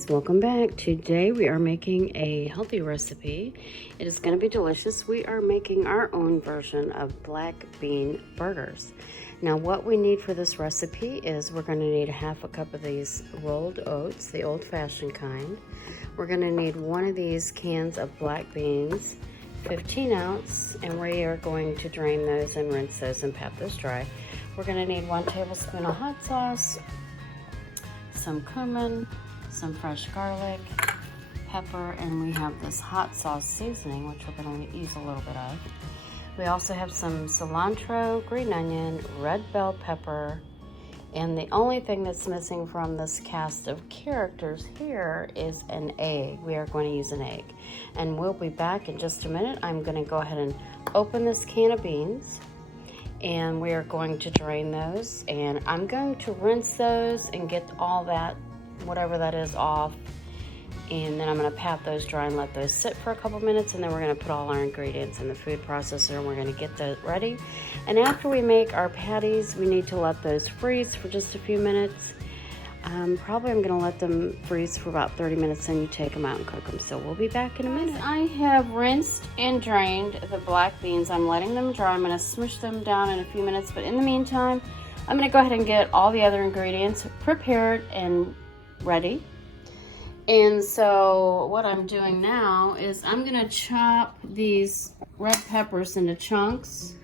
guys, welcome back. Today we are making a healthy recipe. It is going to be delicious. We are making our own version of black bean burgers. Now what we need for this recipe is we're going to need a half a cup of these rolled oats, the old-fashioned kind. We're going to need one of these cans of black beans, 15 ounce, and we are going to drain those and rinse those and pat those dry. We're going to need 1 tablespoon of hot sauce, some cumin, some fresh garlic, pepper, and we have this hot sauce seasoning, which we're going to use a little bit of. We also have some cilantro, green onion, red bell pepper, and the only thing that's missing from this cast of characters here is an egg. We are going to use an egg, and we'll be back in just a minute. I'm going to go ahead and open this can of beans, and we are going to drain those, and I'm going to rinse those and get all that, whatever that is, off, and then I'm going to pat those dry and let those sit for a couple minutes, and then we're going to put all our ingredients in the food processor and we're going to get those ready. And after we make our patties, we need to let those freeze for just a few minutes. Probably I'm going to let them freeze for about 30 minutes, and you take them out and cook them. So we'll be back in a minute. I have rinsed and drained the black beans. I'm letting them dry. I'm going to smush them down in a few minutes, but in the meantime, I'm going to go ahead and get all the other ingredients prepared and ready. And so what I'm doing now is I'm going to chop these red peppers into chunks.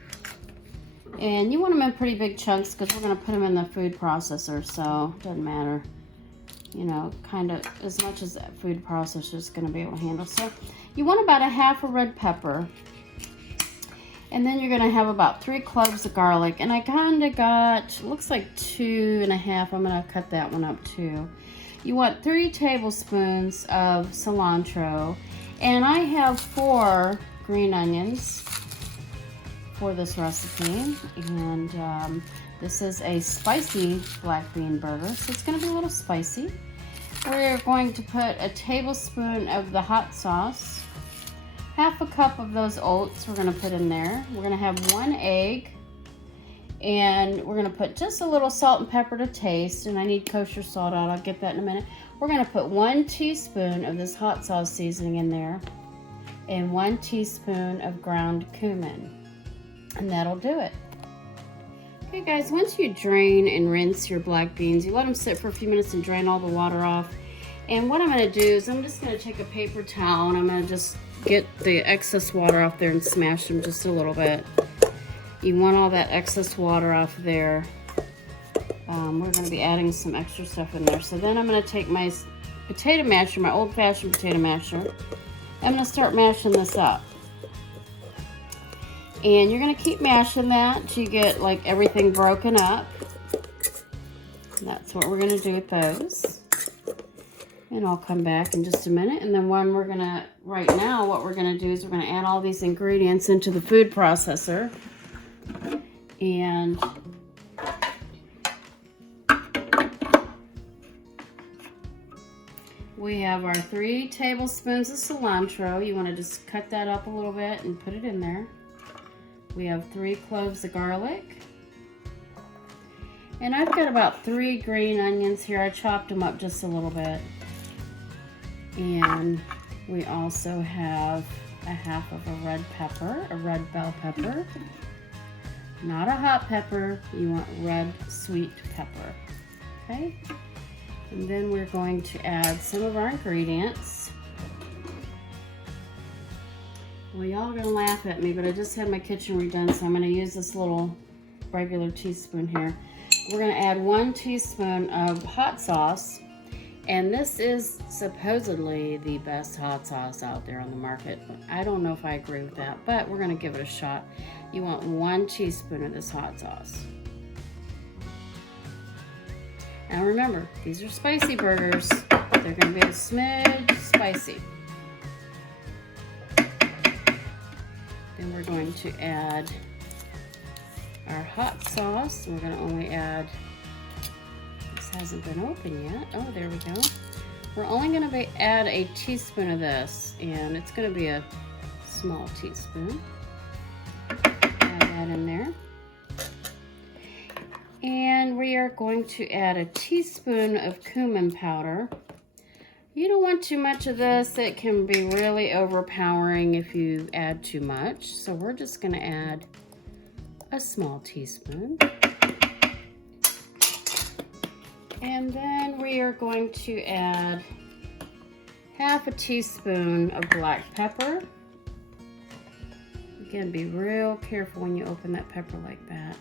And you want them in pretty big chunks because we're going to put them in the food processor, so it doesn't matter, you know, kind of as much as that food processor is going to be able to handle. So you want about a half a red pepper, and then you're going to have about 3 cloves of garlic, and I kind of got, looks like 2.5. I'm going to cut that one up too. You want 3 tablespoons of cilantro, and I have 4 green onions for this recipe, and this is a spicy black bean burger, so it's going to be a little spicy. We're going to put a tablespoon of the hot sauce, half a cup of those oats we're going to put in there. We're going to have 1 egg, and we're going to put just a little salt and pepper to taste, and I need kosher salt out. I'll get that in a minute. We're going to put 1 teaspoon of this hot sauce seasoning in there, and 1 teaspoon of ground cumin. And that'll do it. Okay guys, once you drain and rinse your black beans, you let them sit for a few minutes and drain all the water off. And what I'm going to do is I'm just going to take a paper towel and I'm going to just get the excess water off there and smash them just a little bit. You want all that excess water off there. We're going to be adding some extra stuff in there. So then I'm going to take my potato masher, my old-fashioned potato masher. I'm going to start mashing this up. And you're going to keep mashing that till you get like everything broken up. And that's what we're going to do with those. And I'll come back in just a minute. And then when we're going to, right now, what we're going to do is we're going to add all these ingredients into the food processor. And we have our 3 tablespoons of cilantro. You want to just cut that up a little bit and put it in there. We have 3 cloves of garlic. And I've got about 3 green onions here. I chopped them up just a little bit. And we also have a half of a red pepper, a red bell pepper. Not a hot pepper, you want red sweet pepper. Okay? And then we're going to add some of our ingredients. Well, y'all are going to laugh at me, but I just had my kitchen redone, so I'm going to use this little regular teaspoon here. We're going to add 1 teaspoon of hot sauce, and this is supposedly the best hot sauce out there on the market. I don't know if I agree with that, but we're going to give it a shot. You want 1 teaspoon of this hot sauce. Now remember, these are spicy burgers. They're going to be a smidge spicy. Then we're going to add our hot sauce. We're going to only add, this hasn't been open yet. Oh, there we go. We're only going to add a teaspoon of this, and it's going to be a small teaspoon. Add that in there. And we are going to add a teaspoon of cumin powder. You don't want too much of this. It can be really overpowering if you add too much. So we're just gonna add a small teaspoon. And then we are going to add half a teaspoon of black pepper. Again, be real careful when you open that pepper like that.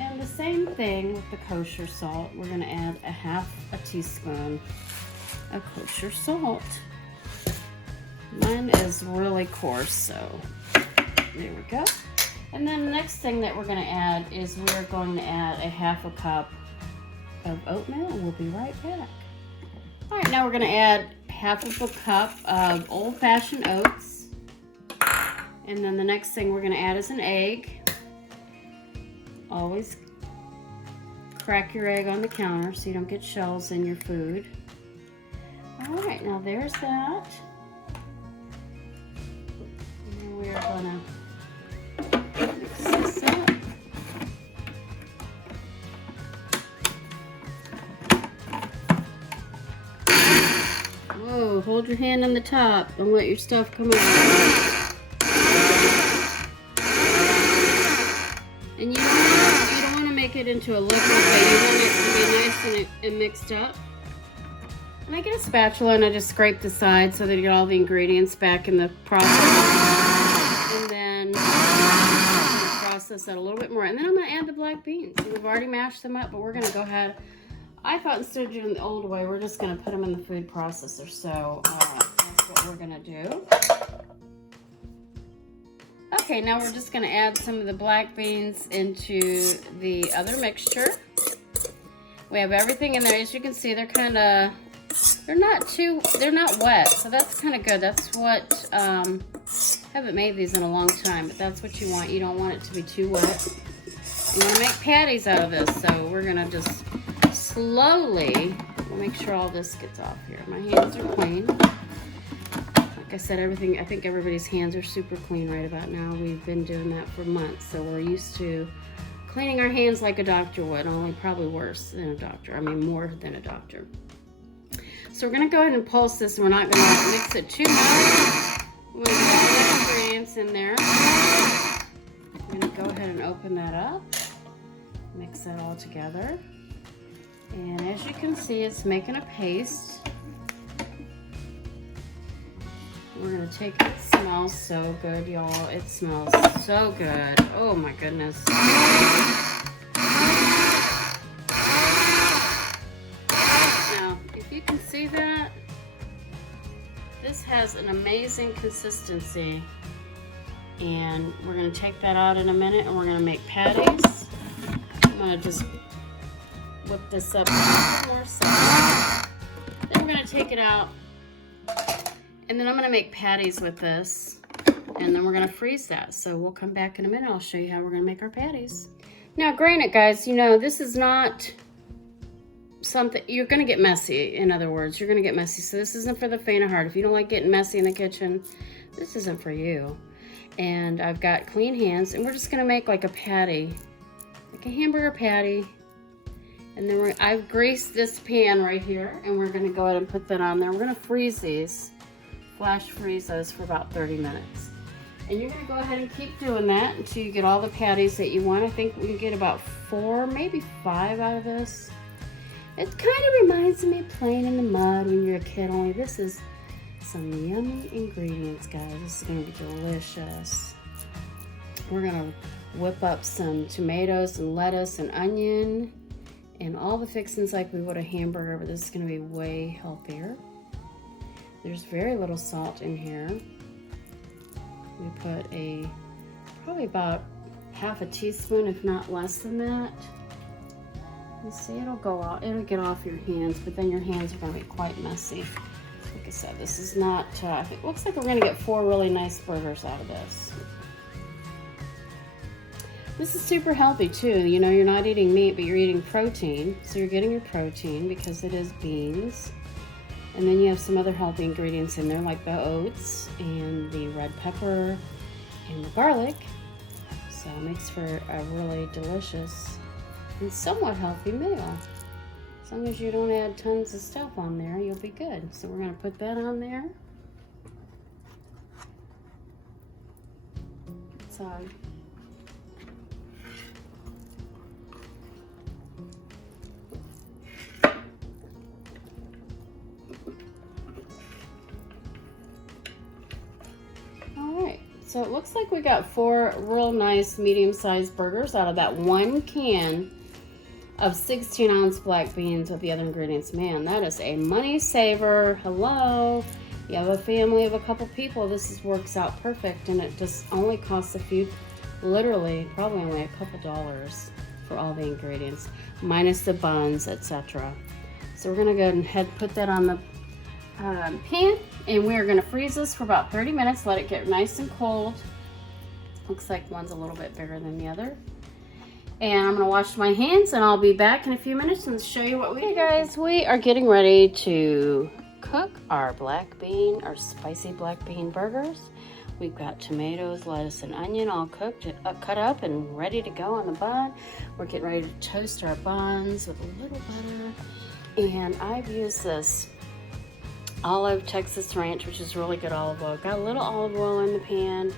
And the same thing with the kosher salt. We're gonna add a half a teaspoon of kosher salt. Mine is really coarse, so there we go. And then the next thing that we're gonna add is we're going to add a half a cup of oatmeal, and we'll be right back. All right, now we're gonna add half of a cup of old-fashioned oats. And then the next thing we're gonna add is an egg. Always crack your egg on the counter so you don't get shells in your food. All right, now there's that. And we're gonna mix this up. Whoa, hold your hand on the top. Don't let your stuff come out. And you don't want to make it into a liquid, but you want it to be nice and mixed up. And I get a spatula and I just scrape the sides so that you get all the ingredients back in the process. And then process that a little bit more. And then I'm going to add the black beans. We've already mashed them up, but we're going to go ahead. I thought instead of doing the old way, we're just going to put them in the food processor. So that's what we're going to do. Okay, now we're just going to add some of the black beans into the other mixture. We have everything in there. As you can see, they're not wet, so that's kind of good. That's what, haven't made these in a long time, but that's what you want. You don't want it to be too wet. You want to make patties out of this, so we're going to just slowly, we'll make sure all this gets off here. My hands are clean. Like I said, I think everybody's hands are super clean right about now. We've been doing that for months, so we're used to cleaning our hands like a doctor would, only probably worse than a doctor. I mean, more than a doctor. So we're gonna go ahead and pulse this, and we're not gonna mix it too much. We're gonna get all the ingredients in there. I'm gonna go ahead and open that up, mix that all together. And as you can see, it's making a paste. We're gonna take it. It smells so good, y'all. It smells so good. Oh my goodness. Now, if you can see that, this has an amazing consistency. And we're gonna take that out in a minute, and we're gonna make patties. I'm gonna just whip this up one more second. Then we're gonna take it out. And then I'm gonna make patties with this, and then we're gonna freeze that. So we'll come back in a minute. I'll show you how we're gonna make our patties. Now, granted, guys, you know, this is not something, you're gonna get messy. In other words, you're gonna get messy. So this isn't for the faint of heart. If you don't like getting messy in the kitchen, this isn't for you. And I've got clean hands, and we're just gonna make like a patty, like a hamburger patty. And then I've greased this pan right here, and we're gonna go ahead and put that on there. We're gonna freeze these. Flash freeze those for about 30 minutes. And you're gonna go ahead and keep doing that until you get all the patties that you want. I think we can get about 4, maybe 5 out of this. It kind of reminds me of playing in the mud when you're a kid, only this is some yummy ingredients, guys. This is gonna be delicious. We're gonna whip up some tomatoes and lettuce and onion and all the fixings like we would a hamburger, but this is gonna be way healthier. There's very little salt in here. We put probably about half a teaspoon, if not less than that. You see, it'll get off your hands, but then your hands are gonna be quite messy. Like I said, this is not, it looks like we're gonna get 4 really nice burgers out of this. This is super healthy too. You know, you're not eating meat, but you're eating protein. So you're getting your protein because it is beans. And then you have some other healthy ingredients in there, like the oats and the red pepper and the garlic. So it makes for a really delicious and somewhat healthy meal. As long as you don't add tons of stuff on there, you'll be good. So we're gonna put that on there. Side. So it looks like we got 4 real nice medium-sized burgers out of that 1 can of 16-ounce black beans with the other ingredients. Man, that is a money saver. Hello. You have a family of a couple people, works out perfect, and it just only costs a few, literally, probably only a couple dollars for all the ingredients, minus the buns, etc. So we're gonna go ahead and put that on the pan, and we're going to freeze this for about 30 minutes, let it get nice and cold. Looks like one's a little bit bigger than the other. And I'm going to wash my hands, and I'll be back in a few minutes and show you what we Hey guys, we are getting ready to cook our spicy black bean burgers. We've got tomatoes, lettuce, and onion all cooked, cut up and ready to go on the bun. We're getting ready to toast our buns with a little butter. And I've used this Olive Texas Ranch, which is really good olive oil. Got a little olive oil in the pan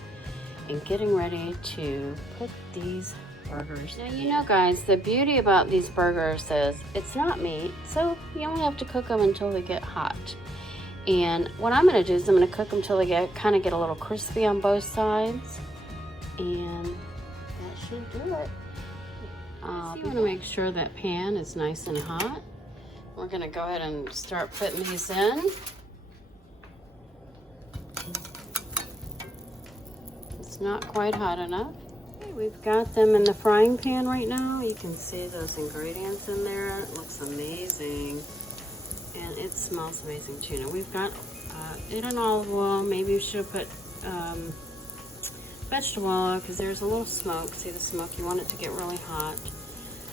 and getting ready to put these burgers. Now, you know, guys, the beauty about these burgers is it's not meat, so you only have to cook them until they get hot. And what I'm going to do is I'm going to cook them until they kind of get a little crispy on both sides, and that should do it. You want to make sure that pan is nice and hot. We're going to go ahead and start putting these in. It's not quite hot enough. Okay, we've got them in the frying pan right now. You can see those ingredients in there. It looks amazing. And it smells amazing too. Now we've got it in olive oil. Maybe you should have put vegetable oil because there's a little smoke. See the smoke? You want it to get really hot.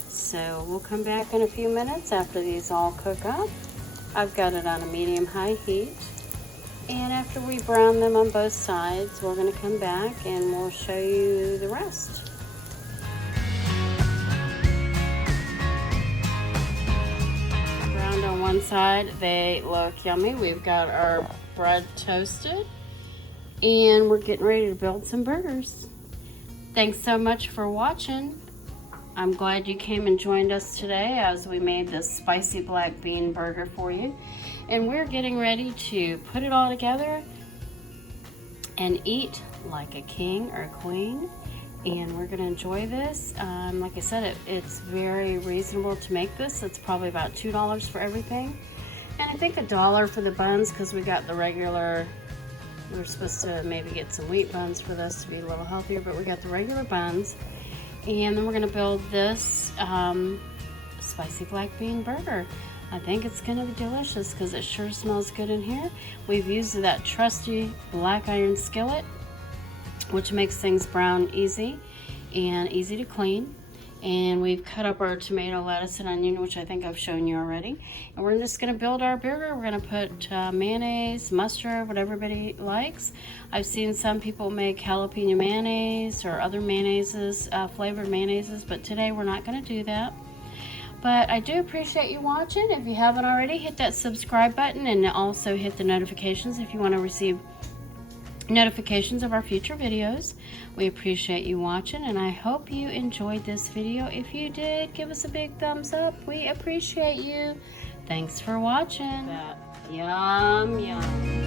So we'll come back in a few minutes after these all cook up. I've got it on a medium-high heat. And after we brown them on both sides, we're going to come back and we'll show you the rest. Browned on one side, they look yummy. We've got our bread toasted, and we're getting ready to build some burgers. Thanks so much for watching. I'm glad you came and joined us today as we made this spicy black bean burger for you. And we're getting ready to put it all together and eat like a king or a queen. And we're gonna enjoy this. Like I said, it's very reasonable to make this. It's probably about $2 for everything. And I think $1 for the buns because we got the regular, we were supposed to maybe get some wheat buns for this to be a little healthier, but we got the regular buns. And then we're going to build this spicy black bean burger. I think it's going to be delicious because it sure smells good in here. We've used that trusty black iron skillet, which makes things brown easy and easy to clean. And we've cut up our tomato, lettuce, and onion, which I think I've shown you already. And we're just going to build our burger. We're going to put mayonnaise, mustard, what everybody likes. I've seen some people make jalapeno mayonnaise or other mayonnaises, flavored mayonnaises, but today we're not going to do that. But I do appreciate you watching. If you haven't already, hit that subscribe button and also hit the notifications if you want to receive notifications of our future videos. We appreciate you watching, and I hope you enjoyed this video. If you did, give us a big thumbs up. We appreciate you. Thanks for watching. Yum, yum.